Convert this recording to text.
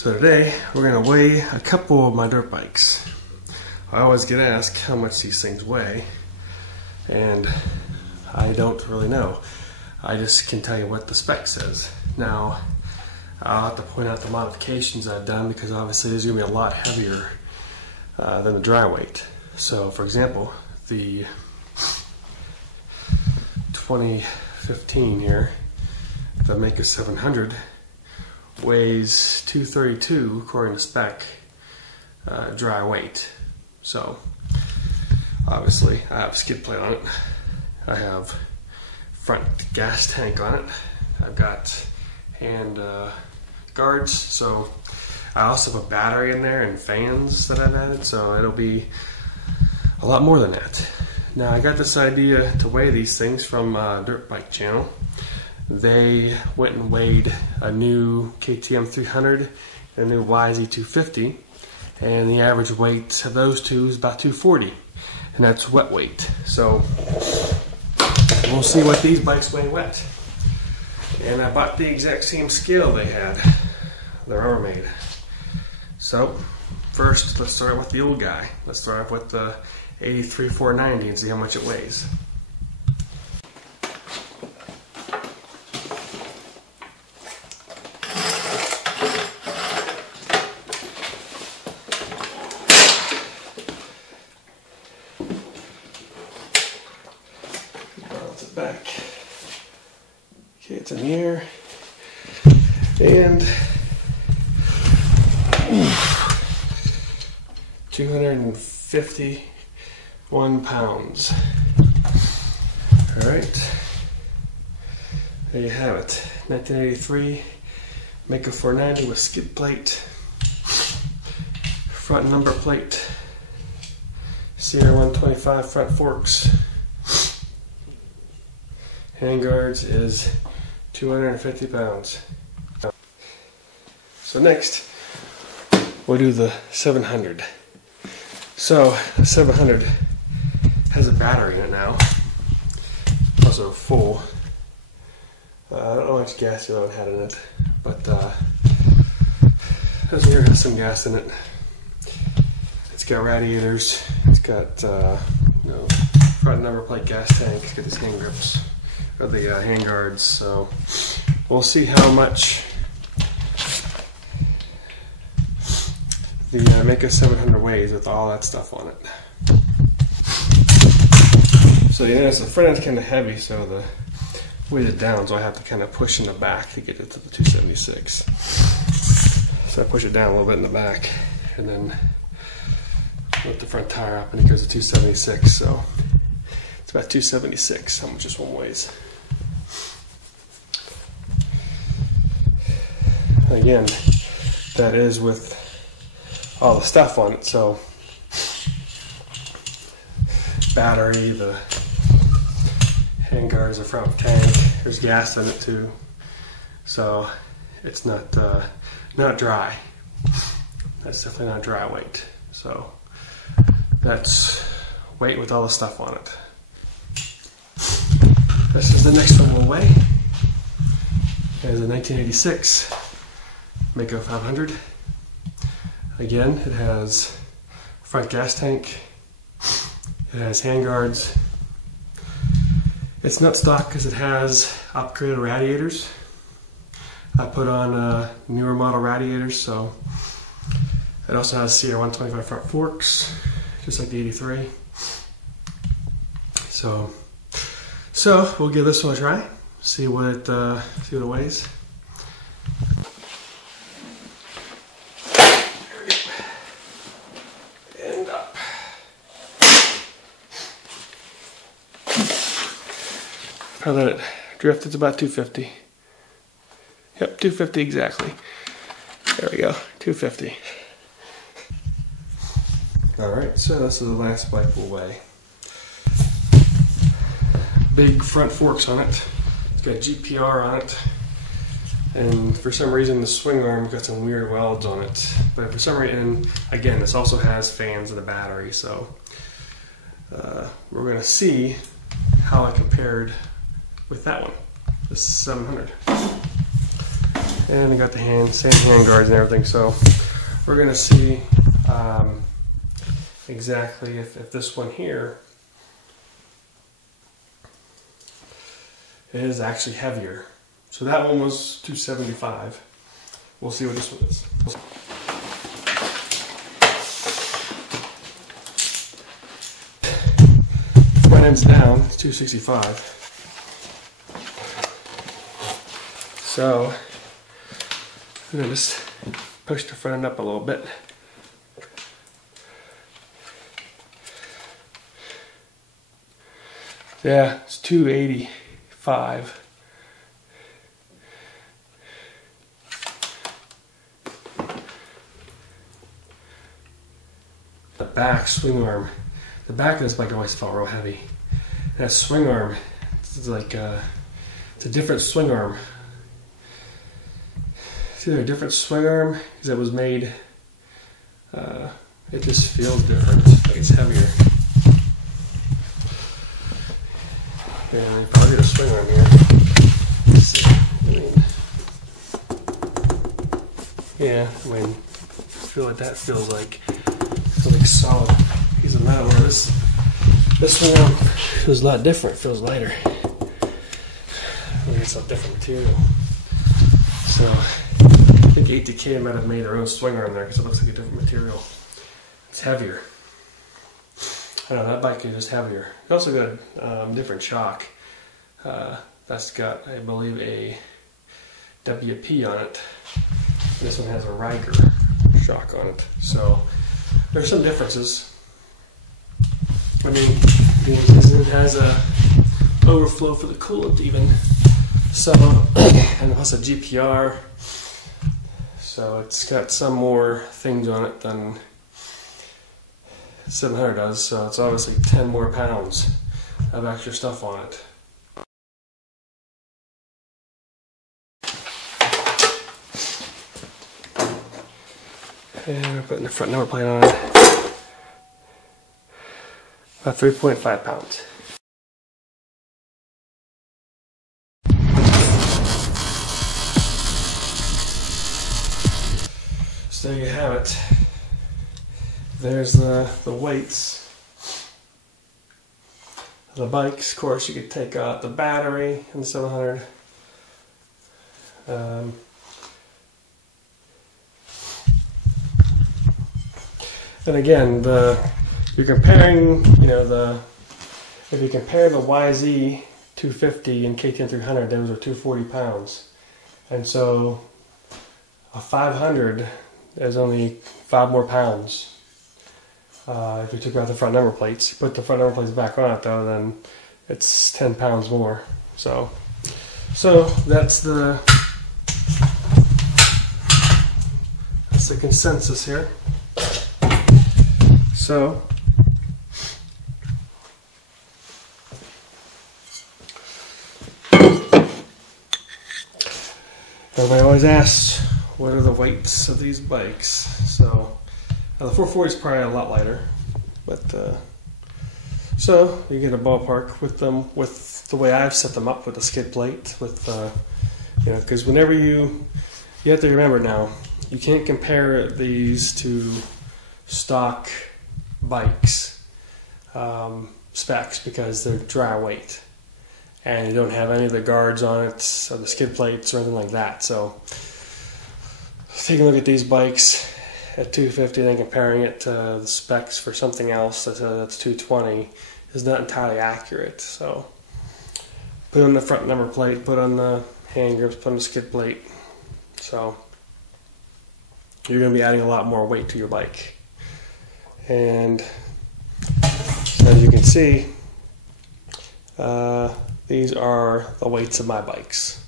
So today we're going to weigh a couple of my dirt bikes. I always get asked how much these things weigh, and I don't really know. I just can tell you what the spec says. Now, I'll have to point out the modifications I've done because obviously this is going to be a lot heavier than the dry weight. So, for example, the 2015 here, the Maico 700, weighs 232 according to spec, dry weight. So obviously I have a skid plate on it, I have front gas tank on it, I've got hand guards, so I also have a battery in there and fans that I've added, so it'll be a lot more than that. Now I got this idea to weigh these things from Dirtbike channel. They went and weighed a new KTM 300 and a new YZ250, and the average weight of those two is about 240, and that's wet weight. So we'll see what these bikes weigh wet. And I bought the exact same scale they had. They're Rubbermaid. So first, let's start with the old guy. Let's start off with the 83-490 and see how much it weighs. Balance it back. Okay, it's in the air. And 251 pounds. Alright, there you have it. 1983 Maico 490 with skid plate, front number plate, CR125 front forks, handguards is 250 pounds. So next we'll do the 700. So the 700 has a battery in it now, also full. I don't know how much gas the other one had in it, but this here has some gas in it. It's got radiators, it's got front number plate gas tank, it's got these hand grips, or the hand guards, so we'll see how much the Maico 700 weighs with all that stuff on it. So you notice the front end's kind of heavy, so the weight it down, so I have to kind of push in the back to get it to the 276. So I push it down a little bit in the back, and then lift the front tire up, and it goes to 276. So it's about 276 how much this one weighs. Again, that is with all the stuff on it, so battery, the handguards, the front tank, there's gas in it too, so it's not dry. That's definitely not dry weight. So that's weight with all the stuff on it. This is the next one we'll weigh. There's a 1986 Maico 500. Again, it has front gas tank, it has handguards. It's not stock because it has upgraded radiators. I put on newer model radiators, so it also has CR125 front forks, just like the 83. So we'll give this one a try, see what it weighs. I let it drift, it's about 250. Yep, 250 exactly. There we go, 250. Alright, so this is the last bike we'll weigh. Big front forks on it. It's got GPR on it. And for some reason the swing arm got some weird welds on it. But for some reason, again, this also has fans in the battery, so we're going to see how it compared with that one, the 700. And I got the same hand guards and everything. So we're gonna see exactly if this one here is actually heavier. So that one was 275. We'll see what this one is. Front end's down, it's 265. So I'm gonna just push the front end up a little bit. Yeah, it's 285. The back swing arm. The back of this bike always felt real heavy. That swing arm, it's like it's a different swing arm. It's either a different swing arm because it was made. It just feels different. Like it's heavier. And I'll get a swing arm here. Let's see. I feel like that feels like solid piece of metal. Where this one feels a lot different. It feels lighter. It's a different material. So I think ATK might have made their own swing arm there because it looks like a different material. It's heavier. I don't know, that bike is just heavier. It also got a different shock. That's got, I believe, a WP on it. This one has a Riker shock on it. So there's some differences. I mean, it has a overflow for the coolant even. So, and plus a GPR. So it's got some more things on it than 700 does. So it's obviously 10 more pounds of extra stuff on it. And we're putting the front number plate on it. About 3.5 pounds. So there you have it. There's the weights of the bikes. Of course, you could take out the battery in the 700. And again, you're comparing, if you compare the YZ 250 and KTM 300, those are 240 pounds. And so a 500 is only 5 more pounds. If you took out the front number plates, you put the front number plates back on it though, then it's 10 pounds more. So that's the consensus here. So everybody always asks, what are the weights of these bikes? So the 440 is probably a lot lighter, but so you get a ballpark with them, with the way I've set them up with the skid plate, with because whenever you have to remember now, you can't compare these to stock bikes specs because they're dry weight and you don't have any of the guards on it or the skid plates or anything like that. So taking a look at these bikes at 250 and then comparing it to the specs for something else that's 220 is not entirely accurate. So put on the front number plate, put on the hand grips, put on the skid plate. So you're going to be adding a lot more weight to your bike. And as you can see, these are the weights of my bikes.